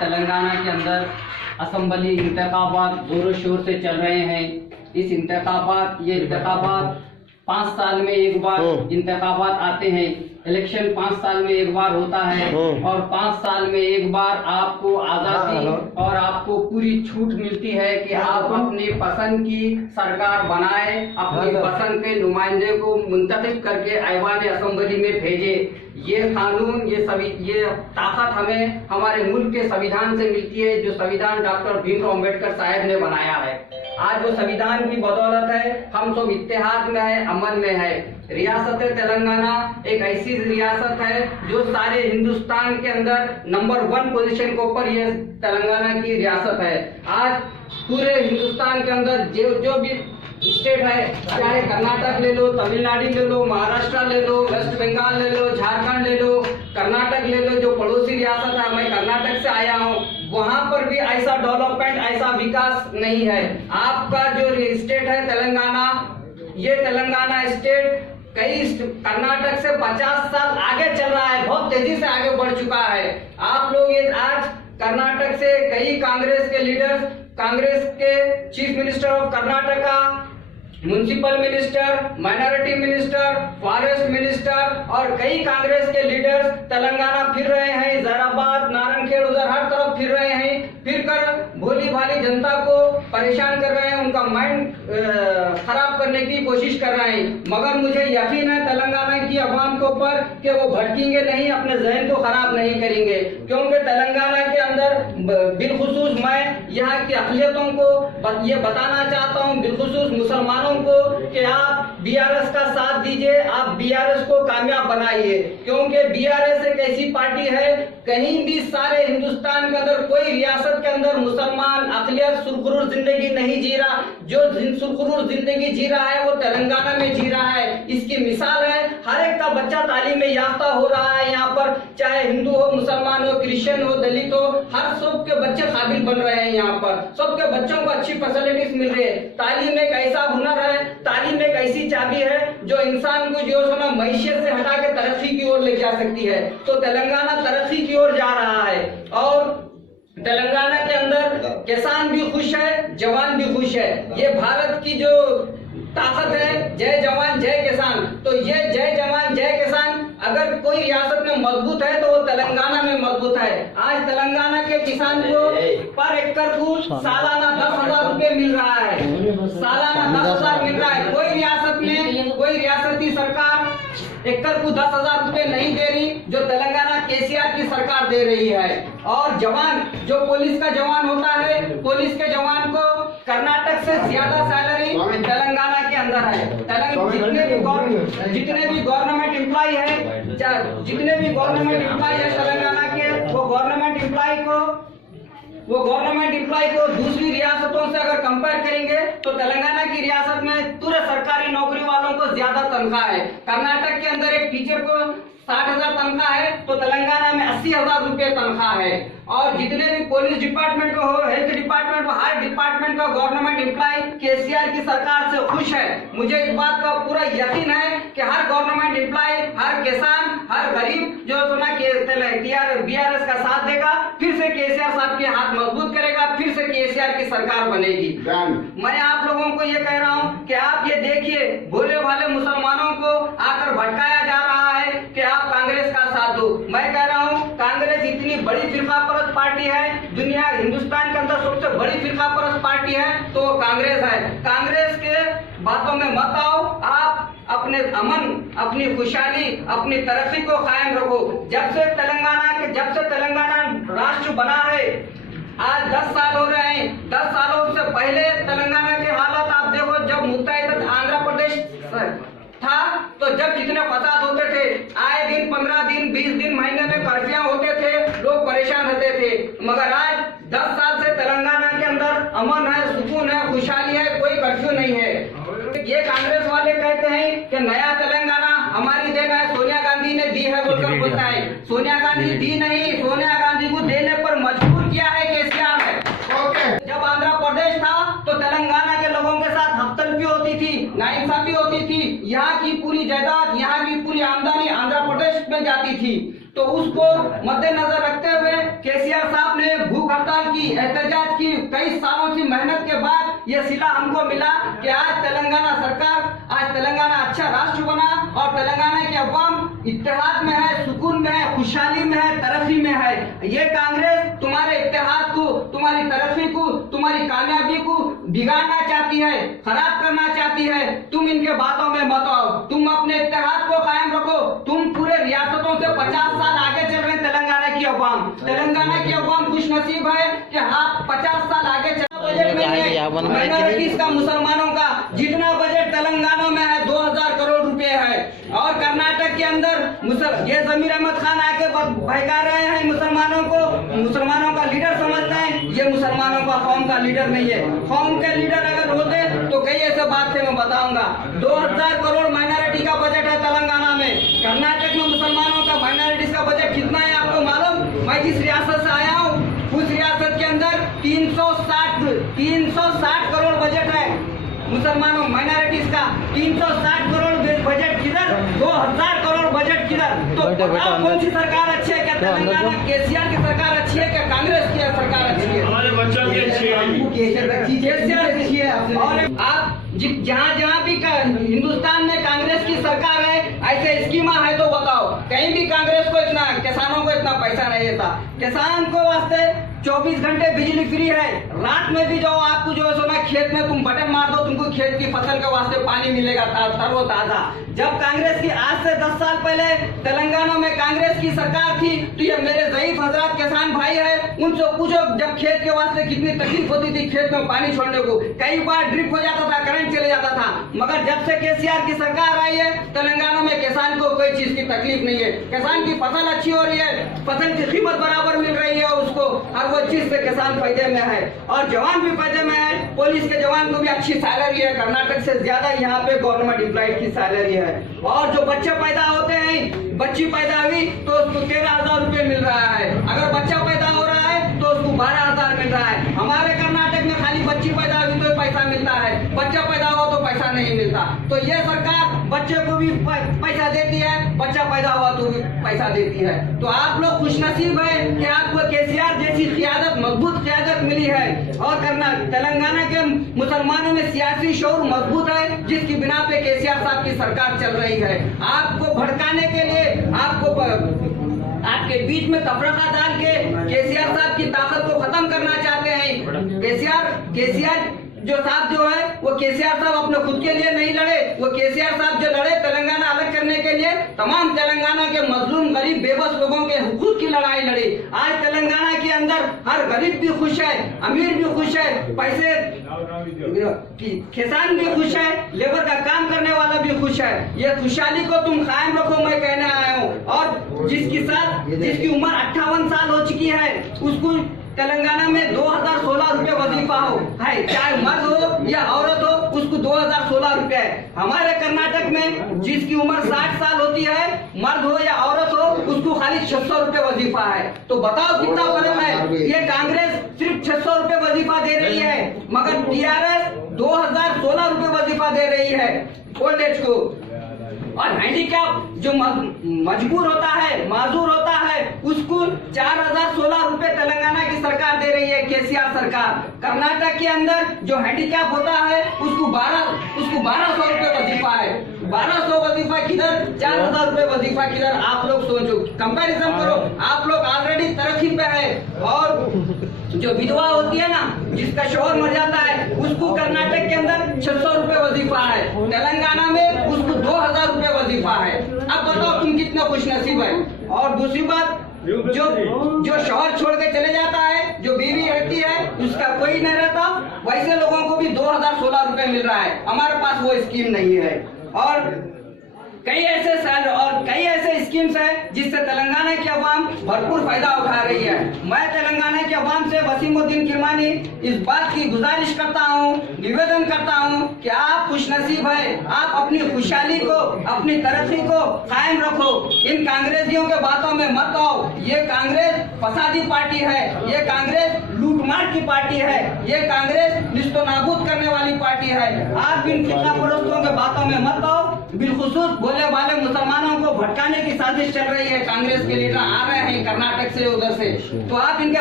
तेलंगाना के अंदर असेंबली इंतखाबात जोरों शोर से चल रहे हैं। इस ये इंतखाबात 5 साल में एक बार इंतखाबात आते हैं। इलेक्शन 5 साल में एक बार होता है और 5 साल में एक बार आपको आजादी और आपको पूरी छूट मिलती है कि आप अपनी पसंद की सरकार बनाए, अपनी पसंद के नुमाइंदे को मुंतखब करके ऐवान असेंबली में भेजे। ये कानून, ये ताकत हमें हमारे मुल्क के संविधान से मिलती है, जो संविधान डॉक्टर भीमराव अम्बेडकर साहब ने बनाया है। आज वो संविधान की बदौलत है हम सब इत्तेहाद में है, अमन में है। रियासत तेलंगाना एक ऐसी रियासत है जो सारे हिंदुस्तान के अंदर नंबर 1 पोजीशन के ऊपर ये तेलंगाना की रियासत है। आज पूरे हिंदुस्तान के अंदर जो भी स्टेट है, चाहे कर्नाटक ले लो, तमिलनाडु ले लो, महाराष्ट्र ले लो, वेस्ट बंगाल ले लो, झारखंड ले लो, कर्नाटक ले लो, जो पड़ोसी रियासत है, मैं कर्नाटक से आया हूँ, वहाँ पर भी ऐसा डेवलपमेंट, ऐसा विकास नहीं है। आपका जो स्टेट है तेलंगाना, ये तेलंगाना स्टेट कर्नाटक से 50 साल आगे चल रहा है, बहुत तेजी से आगे बढ़ चुका है। आप लोग ये आज कर्नाटक से कई कांग्रेस के लीडर्स, कांग्रेस के chief minister of Karnataka, municipal minister, minority minister, forest minister और कई कांग्रेस के लीडर्स तेलंगाना फिर रहे हैं, हैदराबाद, नारायणखेड़, उधर हर तरफ फिर रहे हैं, फिर कर भोली भाली जनता को परेशान कर रहे हैं, उनका माइंड खराब करने की कोशिश कर रहे हैं। मगर मुझे यकीन है तेलंगाना की अवाम के ऊपर कि वो भटकेंगे नहीं, अपने जहन को खराब नहीं करेंगे, क्योंकि तेलंगाना के अंदर बिलखुसूस मैं यहाँ की अक़लियतों को ये बताना चाहता हूँ, बिलखुसूस मुसलमानों को, कि आप बीआरएस का साथ दीजिए, आप बीआरएस को कामयाब बनाइए, क्योंकि बीआरएस एक ऐसी पार्टी है, कहीं भी सारे हिंदुस्तान के अंदर कोई रियासत के अंदर मुसलमान अक़लियत सुरखुरू जिंदगी नहीं जी रहा। जो सुरखुरू जिंदगी जी रहा है वो तेलंगाना में जी रहा है। इसकी मिसाल है, हर एक का बच्चा तालीम में याफ्ता हो रहा है यहाँ पर, चाहे हिंदू हो, मुसलमान हो, क्रिश्चियन हो, दलित हो, हर सब के बच्चे काबिल बन रहे हैं। यहाँ पर सबके बच्चों को अच्छी फैसिलिटीज मिल रही है। तालीम एक ऐसा हुनर है, तालीम एक ऐसी चाबी है जो इंसान को जो है मैशियत से हटा के तरक्की की ओर ले जा सकती है। तो तेलंगाना तरक्की की ओर जा रहा है और तेलंगाना के अंदर किसान भी खुश है, जवान भी खुश है। ये भारत की जो ताकत है, जय जवान जय किसान, तो ये जय जवान जय किसान अगर कोई रियासत में मजबूत है तो वो तेलंगाना में मजबूत है। आज तेलंगाना के किसान को पर एकड़ को सालाना 10,000 रुपए मिल रहा है, सालाना 10,000 मिल रहा है। कोई रियासत में कोई रियासती सरकार एकड़ को 10,000 रुपए नहीं दे रही, जो तेलंगाना केसीआर की सरकार दे रही है। और जवान, जो पुलिस का जवान होता है, पुलिस के जवान को कर्नाटक से ज्यादा सैलरी तेलंगाना के अंदर है। जितने भी गवर्नमेंट एम्प्लॉय है, तेलंगाना के, वो गवर्नमेंट एम्प्लॉय को दूसरी रियासतों से अगर कंपेयर करेंगे तो तेलंगाना की रियासत में पूरे सरकारी नौकरी वालों को ज्यादा तनख्वाह है। कर्नाटक के अंदर एक टीचर को 60,000 तनख्वाह है, तो तेलंगाना में 80,000 रुपए तनख्वाह है। और जितने भी पुलिस डिपार्टमेंट को हो, हेल्थ डिपार्टमेंट को, हर डिपार्टमेंट का गवर्नमेंट एम्प्लॉय केसीआर की सरकार से खुश है। मुझे इस बात का पूरा यकीन है कि हर गवर्नमेंट एम्प्लॉय, हर किसान, हर गरीब जो सुना बीआरएस का साथ देगा, फिर से केसीआर साहब के हाथ मजबूत करेगा, फिर से केसीआर की सरकार बनेगी। मैं आप लोगों को ये कह रहा हूँ कि आप ये देखिए, भोले भाले मुसलमानों को आकर भटकाया जा रहा है कि आप कांग्रेस का साथ दो। मैं कह रहा हूँ कांग्रेस इतनी बड़ी फिरकापरस्त पार्टी है, दुनिया हिंदुस्तान के अंदर सबसे बड़ी फिरकापरस्त पार्टी है, तो वो कांग्रेस है। कांग्रेस के बातों में मत आओ, आप अपने अमन, अपनी खुशहाली, अपनी तरक्की को कायम रखो। जब से तेलंगाना राष्ट्र बना है, आज 10 साल हो रहे हैं। 10 सालों से पहले तेलंगाना के हालात आप देखो, जब मुत्तहिदा आंध्र प्रदेश था तो जब जितने फसाद होते थे, आए दिन 15 दिन 20 दिन महीने में कर्फ्यू होते थे, लोग परेशान होते थे। मगर आज 10 साल से तेलंगाना के अंदर अमन है, सुकून है, खुशहाली है, कोई कर्फ्यू नहीं है। ये कांग्रेस वाले कहते हैं कि नया तेलंगाना हमारी देन है, सोनिया गांधी ने दी है बोलकर बोलता है। सोनिया गांधी दी नहीं, सोनिया गांधी को देने पर मजबूर किया है केसीआर है। जब आंध्र प्रदेश था तो तेलंगाना के लोगों के साथ हफ्तलफी होती थी, नाइंसाफी होती थी, यहाँ की पूरी जायदाद, यहाँ की पूरी आमदनी आंध्र प्रदेश में जाती थी। तो उसको मद्देनजर रखते हुए केसीआर साहब ने की एहतजाज की कई सालों की मेहनत के बाद ये सिला हमको मिला कि आज तेलंगाना सरकार, आज तेलंगाना अच्छा राष्ट्र बना और तेलंगाना की अवाम इत्तेहाद में है, सुकून में है, खुशहाली में है, तरक्की में है। ये कांग्रेस तुम्हारे इत्तेहाद को, तुम्हारी तरक्की को, तुम्हारी कामयाबी को बिगाड़ना चाहती है, खराब करना चाहती है। तुम इनके बातों में मत आओ, तुम अपने इत्तेहाद को कायम रखो। तुम पूरे रियासतों से 50 साल आगे चल रहे तेलंगाना की अवाम। तेलंगाना की अवाम खुश नसीब है कि हाँ 50 साल आगे चल। बजट में माइनॉरिटीज का, मुसलमानों का जितना बजट तेलंगाना में है 2000 करोड़ रुपए है। और कर्नाटक के अंदर ये जमीर अहमद खान आके भड़का रहे हैं मुसलमानों को, मुसलमानों का लीडर समझते हैं। ये मुसलमानों का कौम का लीडर नहीं है। कौम के लीडर अगर होते तो कई ऐसे बात थे, मैं बताऊंगा। 2000 करोड़ माइनॉरिटी का बजट है तेलंगाना में। कर्नाटक में मुसलमानों का माइनॉरिटीज का बजट कितना है आपको मालूम? मैं जिस रियासत से आया हूँ उस रियासत के अंदर 360 करोड़ बजट है मुसलमानों माइनॉरिटीज का। 360 करोड़ बजट किधर, 2000 करोड़ बजट किधर। तो कौन सी सरकार अच्छी है? क्या तेलंगाना केसीआर की सरकार अच्छी है? क्या कांग्रेस की सरकार अच्छी है? हमारे बच्चों की अच्छी है, केसीआर अच्छी है। और आप जहाँ भी हिंदुस्तान में कांग्रेस की सरकार है, ऐसे स्कीमा है तो बताओ। कहीं भी कांग्रेस को इतना, किसानों को इतना पैसा नहीं देता। किसान को वास्ते 24 घंटे बिजली फ्री है। रात में भी जाओ, आपको जो है सोना खेत में तुम बटन मार दो, तुमको खेत की फसल के वास्ते पानी मिलेगा तरोताजा। जब कांग्रेस की आज से 10 साल पहले तेलंगाना में कांग्रेस की सरकार थी तो ये मेरे ज़ईफ हजरत किसान भाई है, उनसे पूछो जब खेत के वास्ते कितनी तकलीफ होती थी खेत में पानी छोड़ने को। कई बार ड्रिप हो जाता था, करंट चले जाता था। मगर जब से केसीआर की सरकार आई है तेलंगाना में किसान को कोई चीज की तकलीफ नहीं है। किसान की फसल अच्छी हो रही है, फसल की कीमत बराबर मिल रही है उसको, हर वो चीज से किसान फायदे में है और जवान भी फायदे में है। पुलिस के जवान को भी अच्छी सैलरी है, कर्नाटक से ज्यादा यहाँ पे गवर्नमेंट एम्प्लॉय की सैलरी है। और जो बच्चे पैदा होते हैं, बच्ची पैदा हुई तो उसको 13,000 रुपए मिल रहा है। अगर बच्चा पैदा हो रहा है तो उसको 12,000 मिल रहा है। हमारे कर्नाटक में खाली बच्ची पैदा हुई तो पैसा मिलता है, बच्चा पैदा हुआ तो पैसा नहीं मिलता। तो ये सरकार बच्चे को भी पैसा देती है, बच्चा पैदा हुआ तो भी पैसा देती है। तो आप लोग खुशनसीब है कि आपको केसीआर जैसी क़ियादत, मजबूत क़ियादत मिली है। और तेलंगाना के मुसलमानों में सियासी शऊर मजबूत है, जिसकी बिना पे केसीआर साहब की सरकार चल रही है। आपको भड़काने के लिए, आपके बीच में तफरका डाल के केसीआर साहब की ताकत को खत्म करना चाहते हैं। केसीआर जो साहब जो है वो केसीआर साहब अपने खुद के लिए नहीं लड़े, वो केसीआर साहब जो लड़े तेलंगाना अलग करने के लिए, तमाम तेलंगाना के मजलूम गरीब बेबस लोगों के हुकूक की लड़ाई लड़ी। आज तेलंगाना के अंदर हर गरीब भी खुश है, अमीर भी खुश है, पैसे किसान भी खुश है, लेबर का काम करने वाला भी खुश है। ये खुशहाली को तुम कायम रखो, मैं कहने आया हूँ। और जिसकी उम्र 58 साल हो चुकी है उसको तेलंगाना में 2016 रुपए वजीफा है, चाहे मर्द हो या औरत हो, उसको 2016 रुपए है। हमारे कर्नाटक में जिसकी उम्र 60 साल होती है, मर्द हो या औरत हो, उसको खाली 600 रुपए वजीफा है। तो बताओ कितना फर्क है। ये कांग्रेस सिर्फ 600 रुपए वजीफा दे रही है, मगर टीआरएस 2016 रुपए वजीफा दे रही है ओल्ड एज को। और हैंडीकैप जो मजबूर होता है, माजूर होता है, उसको 4016 रुपए तेलंगाना की सरकार दे रही है, केसीआर सरकार। कर्नाटक के अंदर जो हैंडीकैप होता है उसको 1200 रुपए वजीफा है। 1200 वजीफा किधर, 4000 रुपए वजीफा किधर। आप लोग सोचो, कंपैरिजन करो। आप लोग ऑलरेडी तरक्की पे है। और जो विधवा होती है ना, जिसका शौहर मर जाता है, उसको कर्नाटक के अंदर 600 रुपए वजीफा है, तेलंगाना में उसको 2000 रुपए वजीफा है। अब बताओ तुम कितने खुशनसीब है। और दूसरी बात, जो शौहर छोड़ के चले जाता है, जो बीवी रहती है, उसका कोई नहीं रहता, वैसे लोगों को भी 2016 रुपए मिल रहा है। हमारे पास वो स्कीम नहीं है। और कई ऐसे स्कीम्स हैं जिससे तेलंगाना की अवाम भरपूर फायदा उठा रही है। मैं तेलंगाना की अवाम से वसीमुद्दीन किरमानी इस बात की गुजारिश करता हूँ, निवेदन करता हूँ कि आप खुशनसीब है, आप अपनी खुशहाली को, अपनी तरक्की को कायम रखो। इन कांग्रेसियों के बातों में मत आओ। ये कांग्रेस फसादी पार्टी है, ये कांग्रेस लूटमार की पार्टी है, ये कांग्रेस निस्तो नाबूद करने वाली पार्टी है। आप इन फितना परस्तों के बातों में मत आओ। बिलखुसूस बोले वाले मुसलमानों को भटकाने की साजिश चल रही है। कांग्रेस के लीडर आ रहे हैं कर्नाटक से, उधर से, तो आप इनके